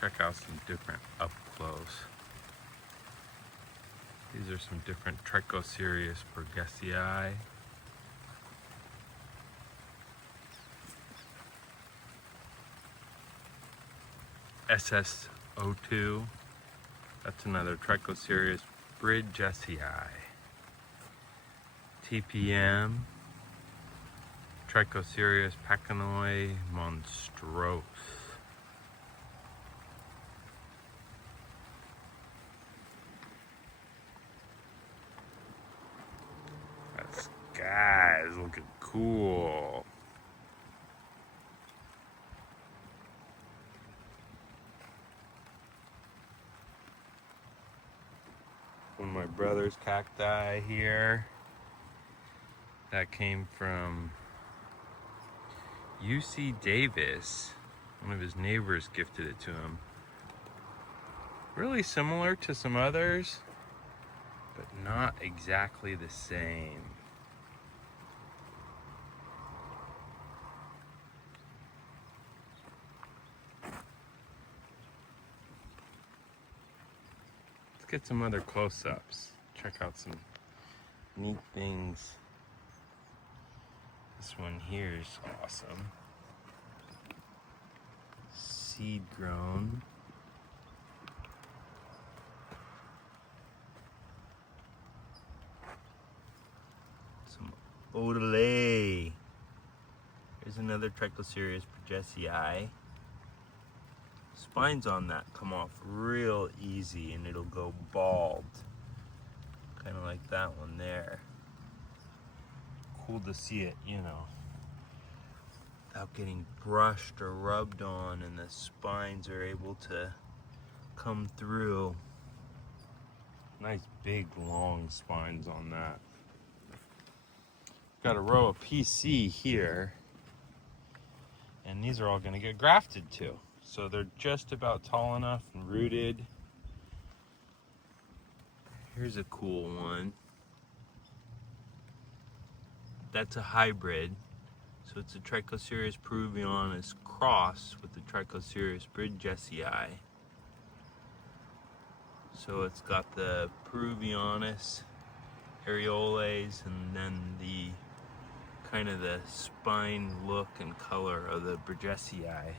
check out some different up close. These are some different Trichocereus bridgesii. SS02. That's another Trichocereus bridgesii. TPM. Trichocereus pachanoi monstrose. That sky is looking cool. One of my brother's cacti here. That came from UC Davis. One of his neighbors gifted it to him. Really similar to some others, but not exactly the same. Let's get some other close-ups. Check out some neat things. This one here is awesome. Seed grown. Some odele. Here's another Trichocereus bridgesii. Spines on that come off real easy and it'll go bald. Kind of like that one there. Cool to see it, you know, without getting brushed or rubbed on, and the spines are able to come through. Nice big long spines on that. Got a row of PC here, and these are all going to get grafted too. So they're just about tall enough and rooted. Here's a cool one. That's a hybrid. So it's a Trichocereus peruvianus cross with the Trichocereus bridgesii. So it's got the peruvianus areoles and then the kind of the spine look and color of the bridgesii.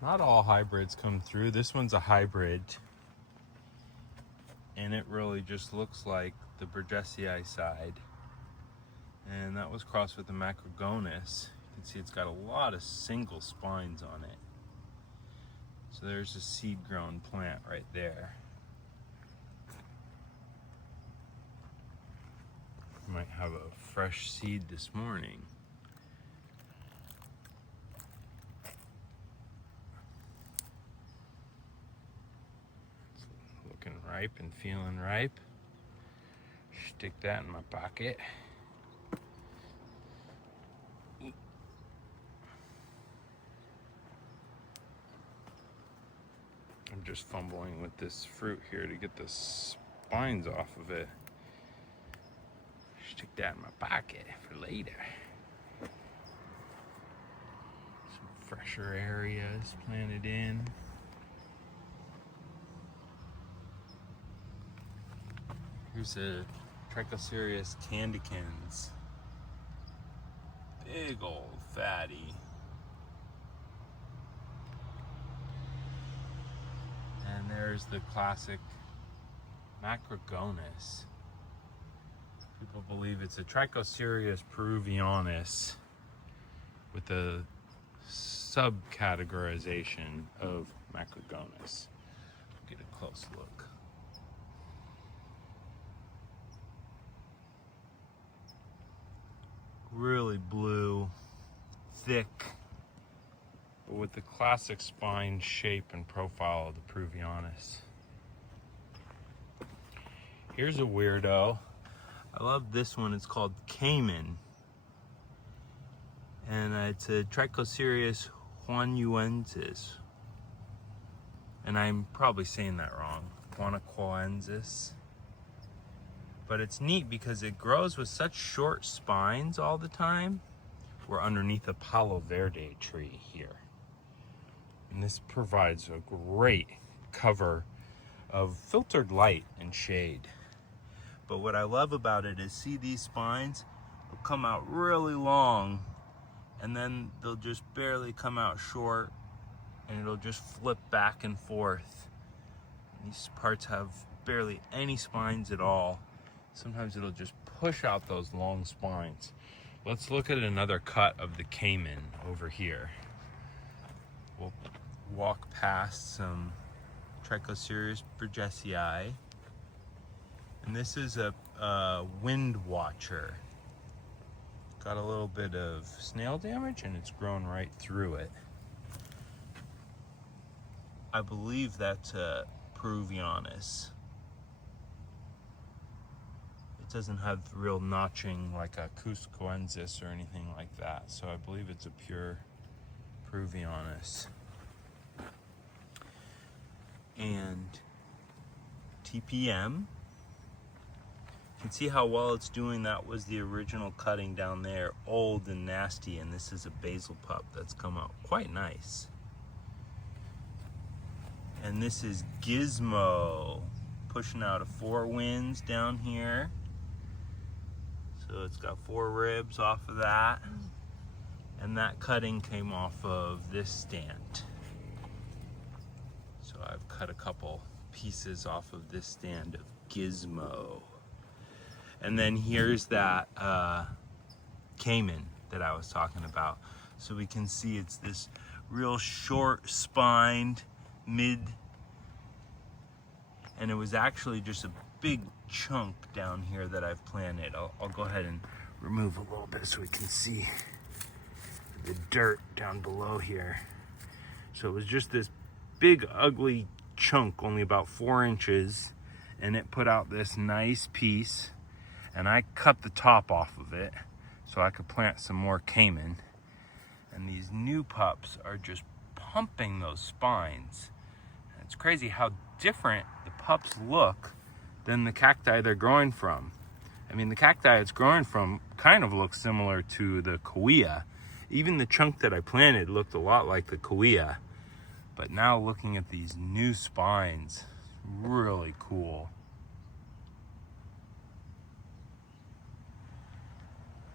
Not all hybrids come through. This one's a hybrid. And it really just looks like the bridgesii side. And that was crossed with the macrogonus. You can see it's got a lot of single spines on it. So there's a seed grown plant right there. Might have a fresh seed this morning. Ripe and feeling ripe. Stick that in my pocket. I'm just fumbling with this fruit here to get the spines off of it. Stick that in my pocket for later. Some fresher areas planted in. Here's a Trichocereus candicans. Big old fatty. And there's the classic macrogonus. People believe it's a Trichocereus peruvianus with a subcategorization of macrogonus. Get a close look. Really blue, thick, but with the classic spine shape and profile of the peruvianus. Here's a weirdo. I love this one. It's called Cayman, and it's a Trichocereus huanuensis, and I'm probably saying that wrong. Guanacoensis. But it's neat because it grows with such short spines all the time, We're underneath a Palo Verde tree here. And this provides a great cover of filtered light and shade. But what I love about it is, see these spines? They'll come out really long, and then they'll just barely come out short, and it'll just flip back and forth. These parts have barely any spines at all. Sometimes it'll just push out those long spines. Let's look at another cut of the Cayman over here. We'll walk past some Trichocereus bridgesii. And this is a wind watcher. Got a little bit of snail damage and it's grown right through it. I believe that's a Peruvianus. It doesn't have real notching like a Cuscoensis or anything like that, so I believe it's a pure Peruvianus. And TPM, you can see how well it's doing. That was the original cutting down there, old and nasty, and this is a basil pup that's come out quite nice. And this is Gizmo, pushing out of 4 winds down here. So it's got 4 ribs off of that. And that cutting came off of this stand. So I've cut a couple pieces off of this stand of Gizmo. And then here's that Cayman that I was talking about. So we can see it's this real short spined mid, and it was actually just a big chunk down here that I've planted. I'll go ahead and remove a little bit so we can see the dirt down below here. So it was just this big ugly chunk, only about 4 inches, and it put out this nice piece, and I cut the top off of it so I could plant some more Cayman. And these new pups are just pumping those spines. It's crazy how different the pups look than the cacti they're growing from. I mean, the cacti it's growing from kind of looks similar to the Cahuilla. Even the chunk that I planted looked a lot like the Cahuilla. But now looking at these new spines, really cool.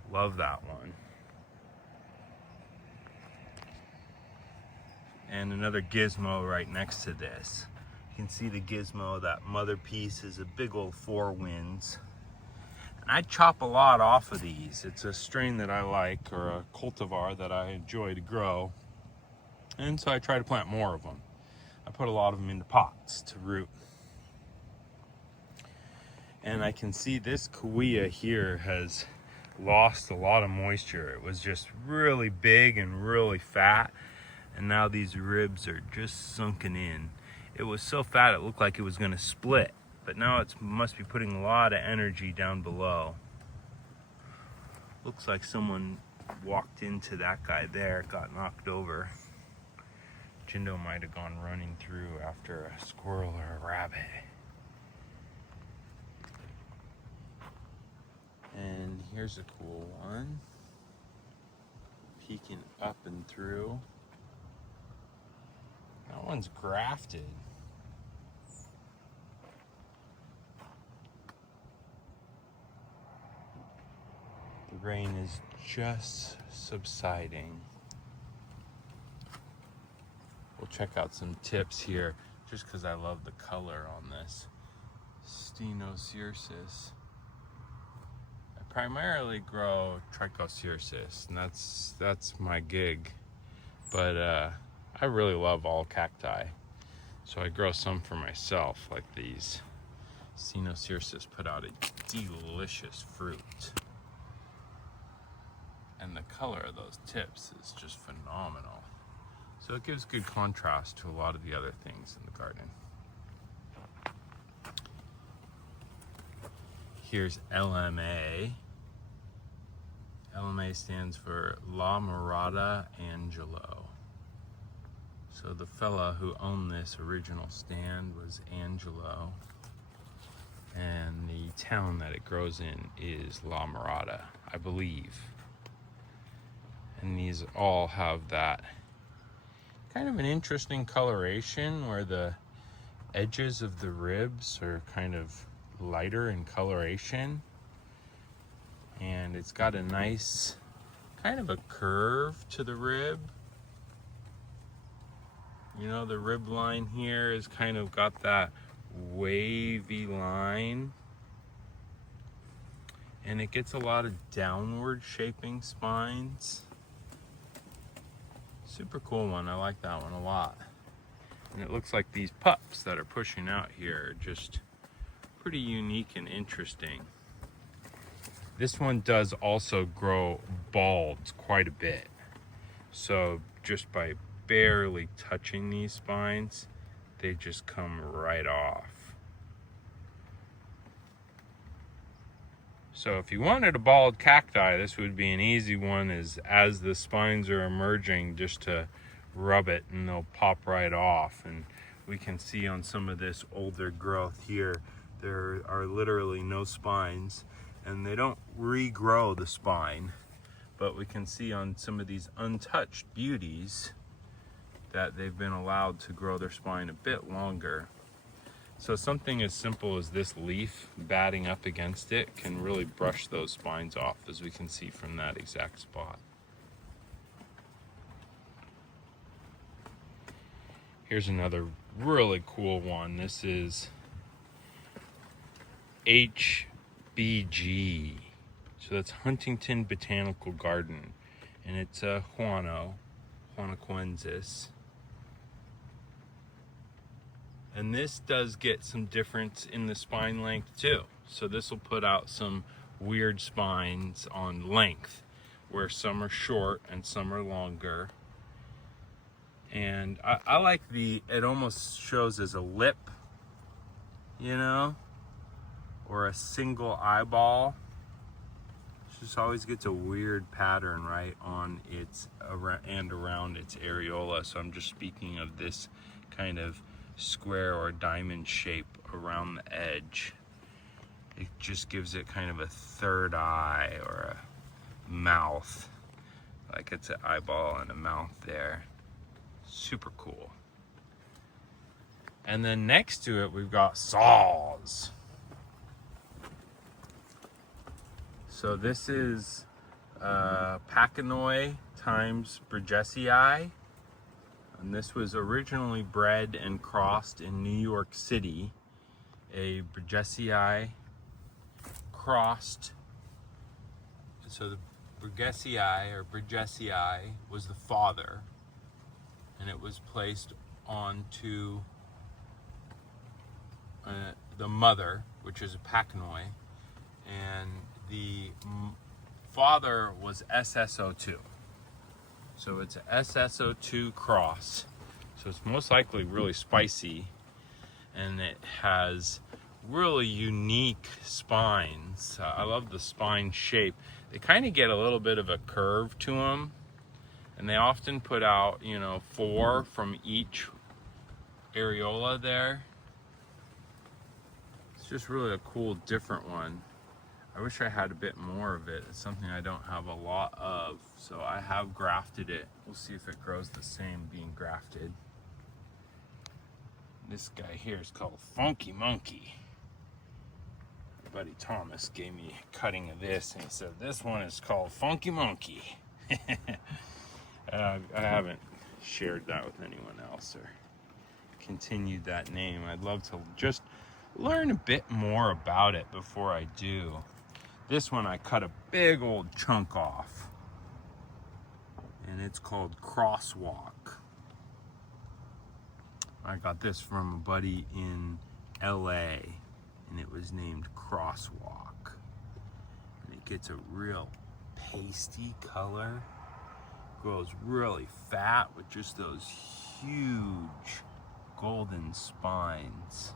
Love that one. And another Gizmo right next to this. You can see the Gizmo, that mother piece is a big old 4 winds. And I chop a lot off of these. It's a strain that I like, or a cultivar that I enjoy to grow. And so I try to plant more of them. I put a lot of them into pots to root. And I can see this Cahuilla here has lost a lot of moisture. It was just really big and really fat. And now these ribs are just sunken in. It was so fat it looked like it was going to split, but now it must be putting a lot of energy down below. Looks like someone walked into that guy there, got knocked over. Jindo might have gone running through after a squirrel or a rabbit. And here's a cool one, peeking up and through. That one's grafted. The rain is just subsiding. We'll check out some tips here, just because I love the color on this. Trichocereus. I primarily grow Trichocereus, and that's my gig. But I really love all cacti, so I grow some for myself, like these. Trichocereus put out a delicious fruit, and the color of those tips is just phenomenal. So it gives good contrast to a lot of the other things in the garden. Here's LMA. LMA stands for La Mirada Angelo. So the fella who owned this original stand was Angelo, and the town that it grows in is La Mirada, I believe. these all have that kind of an interesting coloration where the edges of the ribs are kind of lighter in coloration, and it's got a nice kind of a curve to the rib. You know, the rib line here is kind of got that wavy line, and it gets a lot of downward shaping spines. Super cool one. I like that one a lot. And it looks like these pups that are pushing out here are just pretty unique and interesting. This one does also grow bald quite a bit. So just by barely touching these spines, they just come right off. So if you wanted a bald cacti, this would be an easy one, is as the spines are emerging, just to rub it and they'll pop right off. And we can see on some of this older growth here, there are literally no spines, and they don't regrow the spine, but we can see on some of these untouched beauties that they've been allowed to grow their spine a bit longer. So something as simple as this leaf batting up against it can really brush those spines off, as we can see from that exact spot. Here's another really cool one. This is HBG. So that's Huntington Botanical Garden. And it's a Juanoquensis. And this does get some difference in the spine length too. So this will put out some weird spines on length, where some are short and some are longer. And I like it almost shows as a lip, you know, or a single eyeball. It just always gets a weird pattern right on its and around its areola. So I'm just speaking of this kind of square or diamond shape around the edge. It just gives it kind of a third eye or a mouth, like it's an eyeball and a mouth there. Super cool. And then next to it we've got saws. So this is Pachinoi times bridgesii. And this was originally bred and crossed in New York City. A bridgesii crossed. So the bridgesii was the father, and it was placed onto the mother, which is a Pachinoi, and the father was SSO2. So it's a SSO2 cross. So it's most likely really spicy, and it has really unique spines. I love the spine shape. They kind of get a little bit of a curve to them, and they often put out, 4 from each areola there. It's just really a cool, different one. I wish I had a bit more of it. It's something I don't have a lot of, so I have grafted it. We'll see if it grows the same being grafted. This guy here is called Funky Monkey. My buddy Thomas gave me a cutting of this, and he said this one is called Funky Monkey. I haven't shared that with anyone else or continued that name. I'd love to just learn a bit more about it before I do. This one I cut a big old chunk off, and it's called Crosswalk. I got this from a buddy in LA, and it was named Crosswalk. And it gets a real pasty color, grows really fat with just those huge golden spines.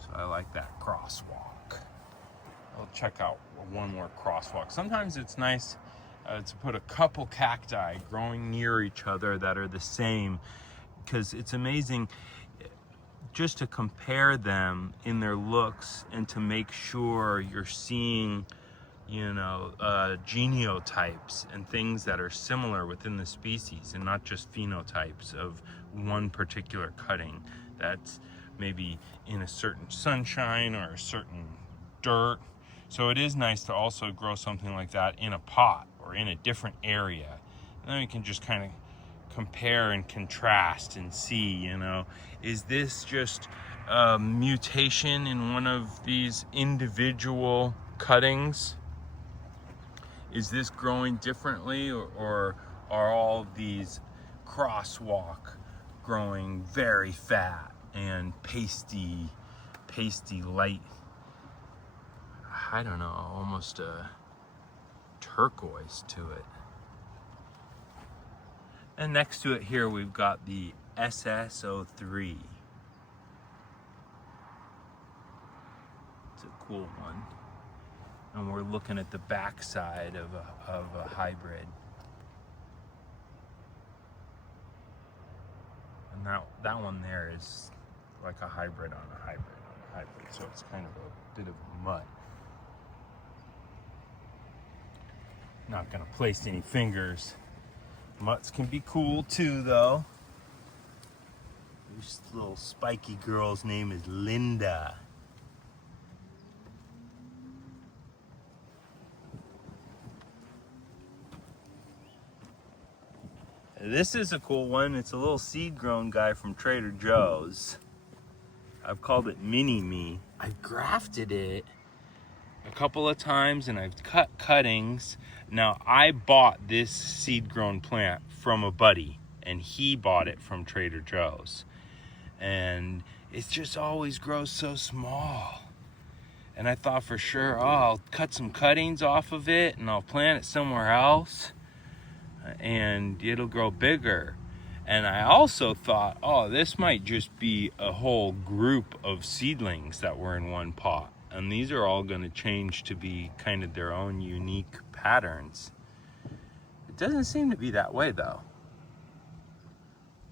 So I like that Crosswalk. I'll check out one more crosswalk. Sometimes it's nice to put a couple cacti growing near each other that are the same, because it's amazing just to compare them in their looks and to make sure you're seeing, you know, genotypes and things that are similar within the species, and not just phenotypes of one particular cutting that's maybe in a certain sunshine or a certain dirt. So it is nice to also grow something like that in a pot or in a different area. And then we can just kind of compare and contrast and see, you know, is this just a mutation in one of these individual cuttings? Is this growing differently, or are all these crosswalk growing very fat and pasty light, I don't know, almost a turquoise to it. And next to it here we've got the SS03. It's a cool one. And we're looking at the backside of a hybrid. And that one there is like a hybrid on a hybrid on a hybrid. So it's kind of a bit of a mutt. Not gonna place any fingers. Mutts can be cool too, though. This little spiky girl's name is Linda. This is a cool one. It's a little seed-grown guy from Trader Joe's. I've called it Mini-Me. I've grafted it a couple of times and I've cut cuttings. Now, I bought this seed-grown plant from a buddy, and he bought it from Trader Joe's. And it just always grows so small. And I thought for sure, oh, I'll cut some cuttings off of it and I'll plant it somewhere else and it'll grow bigger. And I also thought, oh, this might just be a whole group of seedlings that were in one pot. And these are all going to change to be kind of their own unique patterns. It doesn't seem to be that way, though.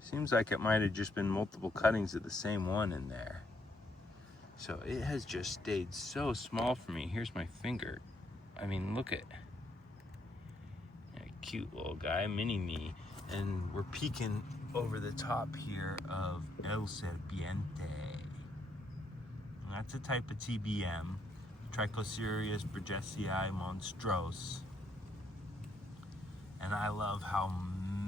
Seems like it might have just been multiple cuttings of the same one in there. So it has just stayed so small for me. Here's my finger. I mean, look at a cute little guy, Mini-Me. And we're peeking over the top here of El Serpiente. And that's a type of TBM, Trichocereus, bridgesii, monstrose. And I love how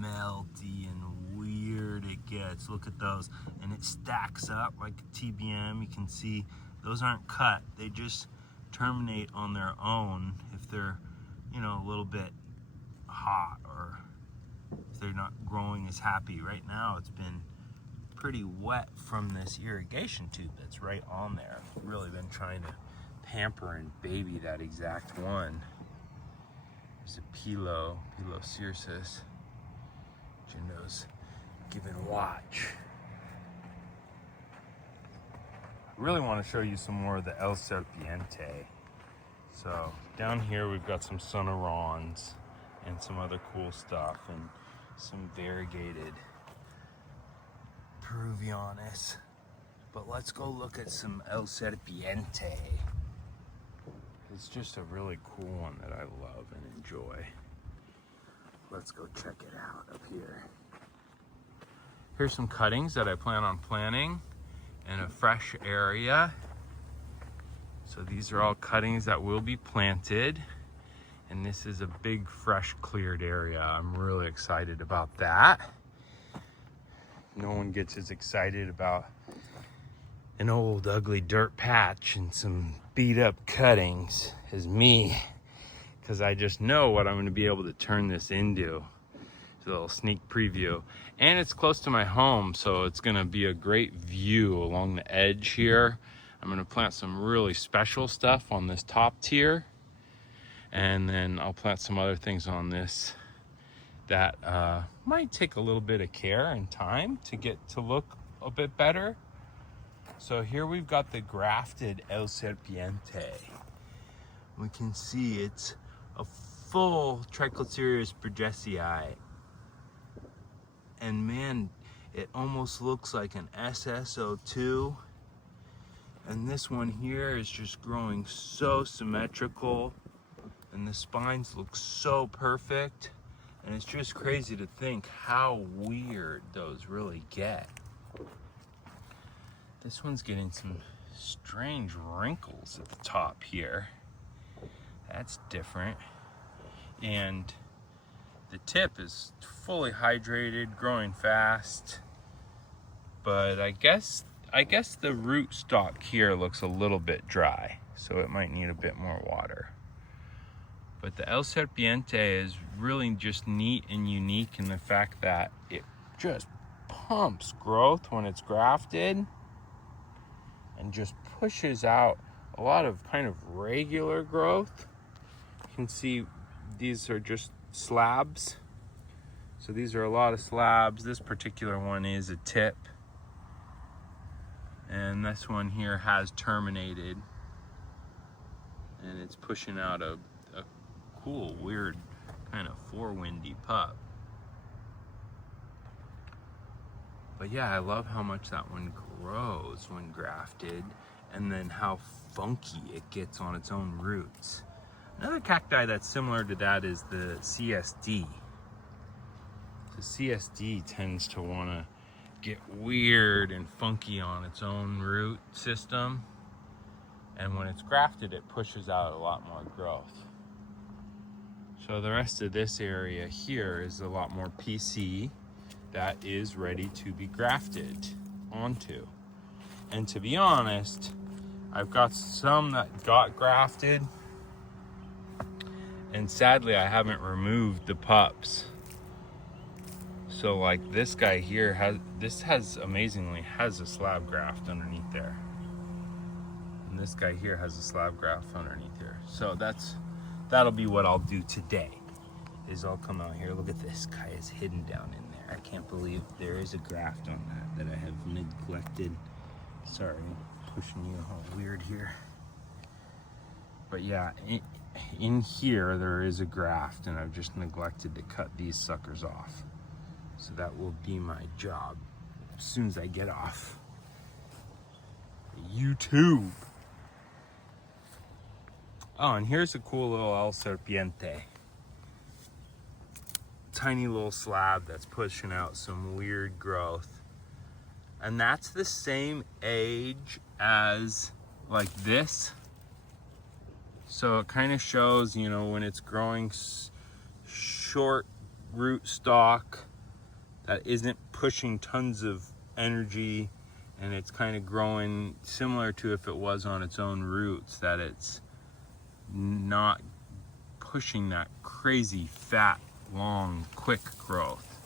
melty and weird it gets. Look at those. And it stacks up like a TBM. You can see those aren't cut. They just terminate on their own if they're, you know, a little bit hot or if they're not growing as happy. Right now it's been pretty wet from this irrigation tube that's right on there. I've really been trying to pamper and baby that exact one. There's a Pilocercis. Jindo's giving watch. I really want to show you some more of the El Serpiente. So down here we've got some Sonorons and some other cool stuff and some variegated Peruvianis. But let's go look at some El Serpiente. It's just a really cool one that I love and enjoy. Let's go check it out up here. Here's some cuttings that I plan on planting in a fresh area. So these are all cuttings that will be planted. And this is a big, fresh, cleared area. I'm really excited about that. No one gets as excited about an old, ugly dirt patch and some beat up cuttings as me, because I just know what I'm going to be able to turn this into. It's a little sneak preview. And it's close to my home, so it's going to be a great view along the edge here. I'm going to plant some really special stuff on this top tier. And then I'll plant some other things on this that might take a little bit of care and time to get to look a bit better. So here we've got the grafted El Serpiente. We can see it's a full Trichocereus bridgesii. And man, it almost looks like an SS02. And this one here is just growing so symmetrical. And the spines look so perfect. And it's just crazy to think how weird those really get. This one's getting some strange wrinkles at the top here. That's different. And the tip is fully hydrated, growing fast. But I guess the root stock here looks a little bit dry, so it might need a bit more water. But the El Serpiente is really just neat and unique in the fact that it just pumps growth when it's grafted and just pushes out a lot of kind of regular growth. You can see these are just slabs. So these are a lot of slabs. This particular one is a tip. And this one here has terminated. And it's pushing out a cool, weird, kind of four-windy pup. But yeah, I love how much that one grows when grafted, and then how funky it gets on its own roots. Another cacti that's similar to that is the CSD. The CSD tends to want to get weird and funky on its own root system, and when it's grafted, it pushes out a lot more growth. So the rest of this area here is a lot more PC that is ready to be grafted onto. And to be honest, I've got some that got grafted, and sadly I haven't removed the pups. So like this guy here amazingly has a slab graft underneath there. And this guy here has a slab graft underneath here. So that'll be what I'll do today, is I'll come out here. Look at this guy is hidden down in there. I can't believe there is a graft on that I have neglected. Sorry, pushing you all weird here. But yeah, in here there is a graft, and I've just neglected to cut these suckers off. So that will be my job as soon as I get off YouTube. Oh, and here's a cool little El Serpiente. Tiny little slab that's pushing out some weird growth. And that's the same age as like this. So it kind of shows, you know, when it's growing short root stock that isn't pushing tons of energy, and it's kind of growing similar to if it was on its own roots, that it's not pushing that crazy fat, long, quick growth.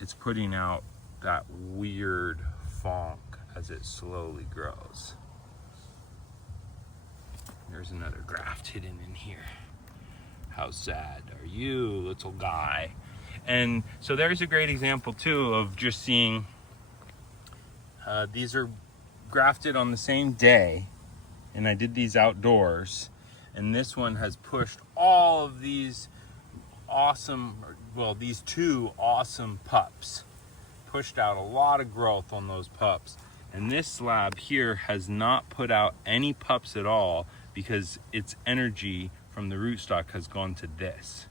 It's putting out that weird funk as it slowly grows. There's another graft hidden in here. How sad are you, little guy? And so there's a great example too of just seeing these are grafted on the same day, and I did these outdoors, and this one has pushed all of these these two awesome pups, pushed out a lot of growth on those pups. And this slab here has not put out any pups at all because its energy from the rootstock has gone to this.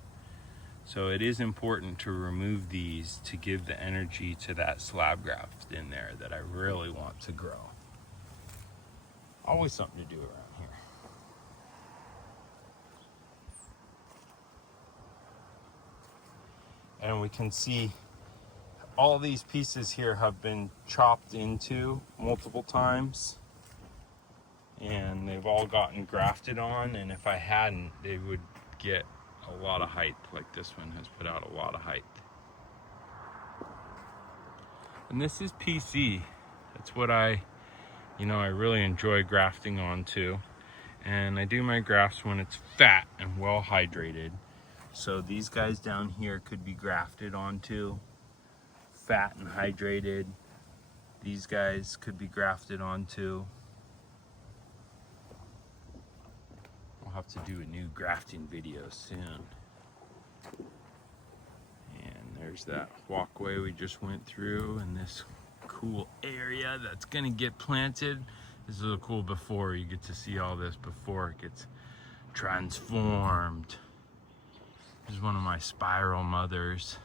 So it is important to remove these to give the energy to that slab graft in there that I really want to grow. Always something to do around here. And we can see all these pieces here have been chopped into multiple times, and they've all gotten grafted on, and if I hadn't, they would get a lot of height. Like this one has put out a lot of height. And this is PC. That's what I really enjoy grafting onto. And I do my grafts when it's fat and well hydrated. So these guys down here could be grafted onto, fat and hydrated. These guys could be grafted onto. I'll have to do a new grafting video soon. And there's that walkway we just went through, and this cool area that's gonna get planted. This is a cool before. You get to see all this before it gets transformed. Here's one of my spiral mothers.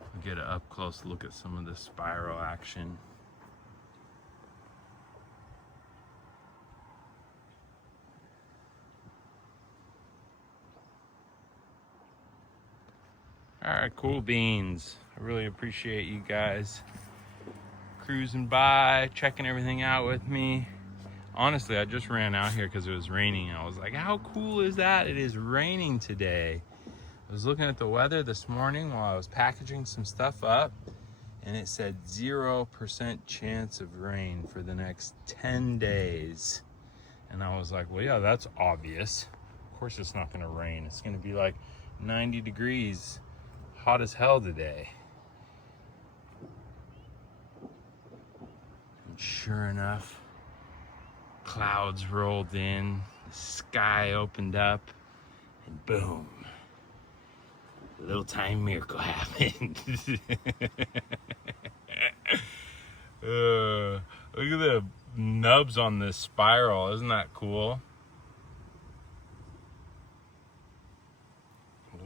We'll get an up close look at some of the spiral action. All right, cool beans. I really appreciate you guys cruising by, checking everything out with me. Honestly, I just ran out here because it was raining. I was like, how cool is that? It is raining today. I was looking at the weather this morning while I was packaging some stuff up, and it said 0% chance of rain for the next 10 days. And I was like, well, yeah, that's obvious. Of course it's not gonna rain. It's gonna be like 90 degrees, hot as hell today. And sure enough, clouds rolled in, the sky opened up, and boom, a little tiny miracle happened. Look at the nubs on this spiral. Isn't that cool?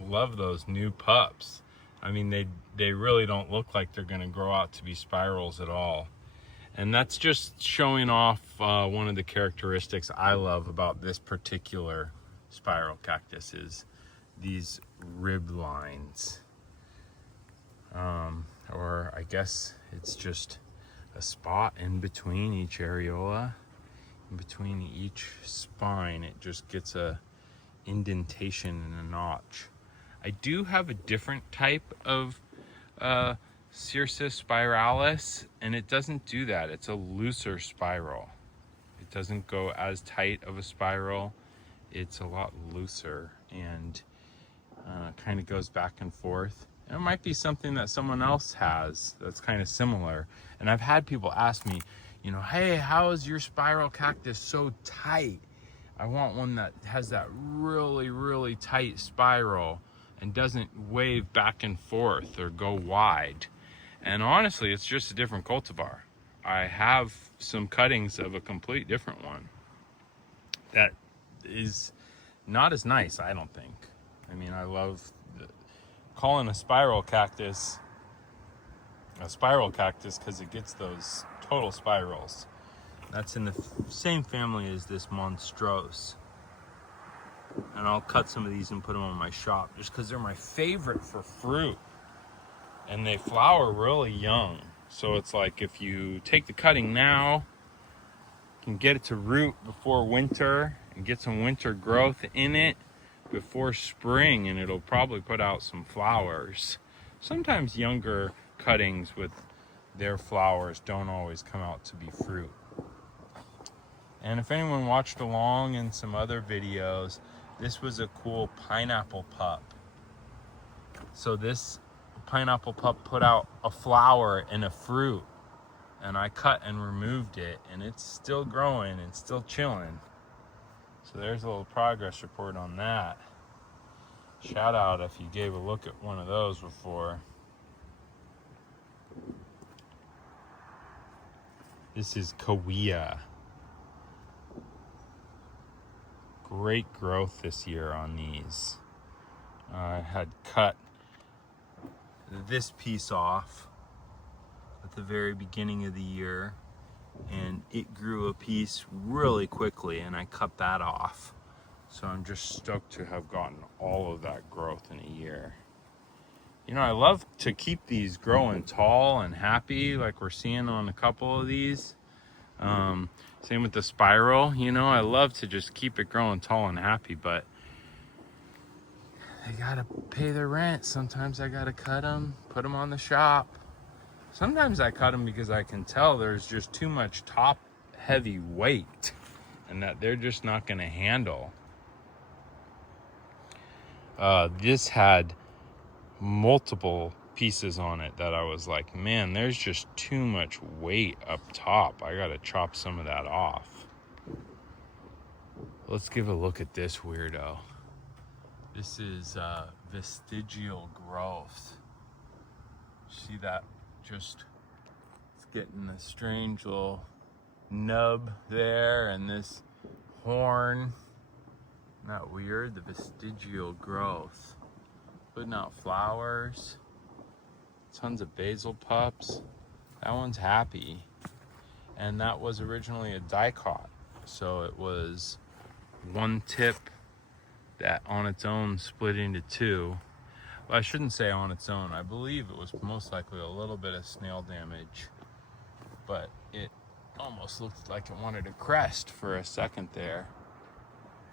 Love those new pups. I mean, they really don't look like they're going to grow out to be spirals at all. And that's just showing off one of the characteristics I love about this particular spiral cactus is these rib lines. Or I guess it's just a spot in between each areola, in between each spine. It just gets a indentation and a notch. I do have a different type of Cirrus spiralis, and it doesn't do that. It's a looser spiral. It doesn't go as tight of a spiral. It's a lot looser and kind of goes back and forth. And it might be something that someone else has that's kind of similar. And I've had people ask me, you know, hey, how is your spiral cactus so tight? I want one that has that really, really tight spiral and doesn't wave back and forth or go wide. And honestly, it's just a different cultivar. I have some cuttings of a complete different one that is not as nice, I don't think. I mean, I love calling a spiral cactus because it gets those total spirals. That's in the same family as this monstrose. And I'll cut some of these and put them on my shop just because they're my favorite for fruit. And they flower really young. So it's like if you take the cutting now, you can get it to root before winter and get some winter growth in it before spring, and it'll probably put out some flowers. Sometimes younger cuttings with their flowers don't always come out to be fruit. And if anyone watched along in some other videos, this was a cool pineapple pup. So this pineapple pup put out a flower and a fruit, and I cut and removed it, and it's still growing and still chilling. So there's a little progress report on that. Shout out if you gave a look at one of those before. This is Cahuilla. Great growth this year on these. I had cut this piece off at the very beginning of the year, and it grew a piece really quickly, and I cut that off. So I'm just stoked to have gotten all of that growth in a year. You know, I love to keep these growing tall and happy like we're seeing on a couple of these. Same with the spiral, you know, I love to just keep it growing tall and happy, but they gotta pay their rent. Sometimes I gotta cut them, put them on the shop. Sometimes I cut them because I can tell there's just too much top heavy weight and that they're just not gonna handle. This had multiple pieces on it that I was like, man, there's just too much weight up top. I gotta chop some of that off. Let's give a look at this weirdo. This is vestigial growth. See that? Just it's getting a strange little nub there and this horn. Isn't that weird? The vestigial growth. Putting out flowers. Tons of basil pups. That one's happy. And that was originally a dicot. So it was one tip that on its own split into two. Well, I shouldn't say on its own. I believe it was most likely a little bit of snail damage. But it almost looked like it wanted to crest for a second there.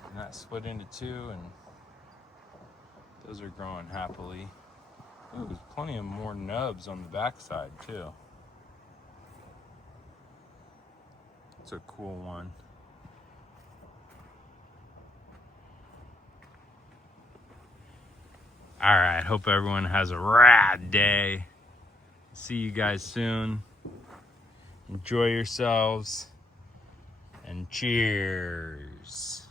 And that split into two, and those are growing happily. Ooh, there's plenty of more nubs on the backside too. It's a cool one. All right, hope everyone has a rad day. See you guys soon. Enjoy yourselves, and cheers.